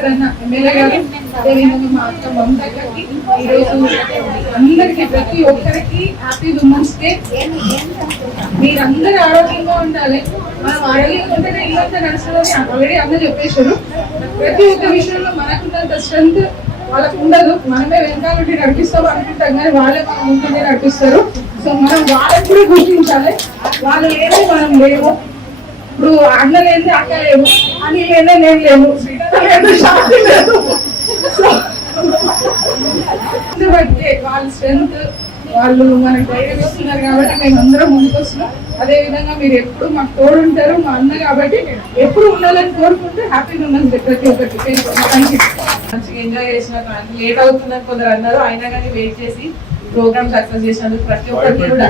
ఎక్కడన్నా ఎమ్మెల్యే గారు అదేవిధంగా మా అక్క మమతకి ఈరోజు అందరికి ప్రతి ఒక్కరికి హ్యాపీ ఉమెన్స్ డే. మీరందరూ ఆరోగ్యంగా ఉండాలి. మనం ఆరోగ్యంగా ఉంటేనే ఇల్లంతా నడుస్తుందని ఆల్రెడీ అందరూ చెప్పేశారు. ప్రతి ఒక్క విషయంలో మనకున్నంత స్ట్రెంత్ వాళ్ళకు ఉండదు. మనమే వెనకాల ఉండి నడిపిస్తాం అనుకుంటాం కానీ వాళ్ళే మనం ముందుండి నడిపిస్తారు. సో మనం వాళ్ళని కూడా గుర్తించాలి. వాళ్ళు లేని మనం లేవు. ఇప్పుడు అన్న లేని అక్క లేవు, అని లేదే నేను లేవు, లేదు శాంతి లేదు. వాళ్ళ స్ట్రెంత్ వాళ్ళు మనకు ధైర్యం ఇస్తున్నారు కాబట్టి మేము అందరం ముందుకు వస్తున్నాం. అదే విధంగా మీరు ఎప్పుడు మాకు తోడు ఉంటారు, మా అన్న కాబట్టి ఎప్పుడు ఉండాలని కోరుకుంటూ హ్యాపీగా ఉన్నాం ప్రతి ఒక్కటి. మంచిగా ఎంజాయ్ చేసిన లేట్ అవుతుందని కొందరు అన్నారు, అయినా కానీ వెయిట్ చేసి ప్రోగ్రామ్ సక్సెస్ చేసినందుకు ప్రతి ఒక్కరికి కూడా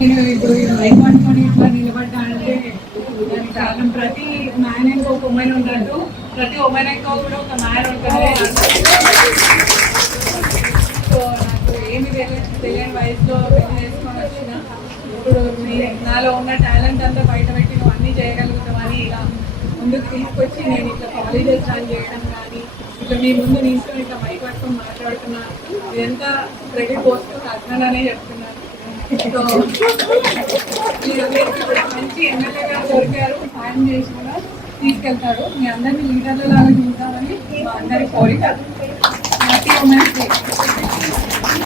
నేను ఇప్పుడు లైఫ్ అనుకొని ఇట్లా నిలబడ్డా అంటే దానికి కారణం ప్రతి మ్యాన్ ఇంకా ఒక ఉమెన్ ఉన్నట్టు ప్రతి ఉమెన్ ఇంకా కూడా ఒక మ్యాన్ ఉంటుంది. సో నాకు ఏమి తెలియని వయసులో పెళ్లి చేసుకొని వచ్చిన ఇప్పుడు నాలో ఉన్న టాలెంట్ అంతా బయట పెట్టి నువ్వు అన్నీ చేయగలుగుతామని ఇలా ముందుకు తీసుకొచ్చి నేను ఇట్లా కాలేజెస్ రన్ చేయడం కానీ ఇట్లా మీ ముందు నిల్చొని ఇట్లా మైక్ పట్టుకొని మాట్లాడుతున్నా. ఇదంతా క్రెడిట్ పోస్ట్ హస్బెండ్ అనే చెప్తున్నాను. సో మంచి ఎమ్మెల్యే గారు దొరికారు, సాయం చేసి కూడా తీసుకెళ్తాడు. మీ అందరినీ లీడర్ల లాగా చూద్దామని మా అందరి కోరిక. Happy women's day.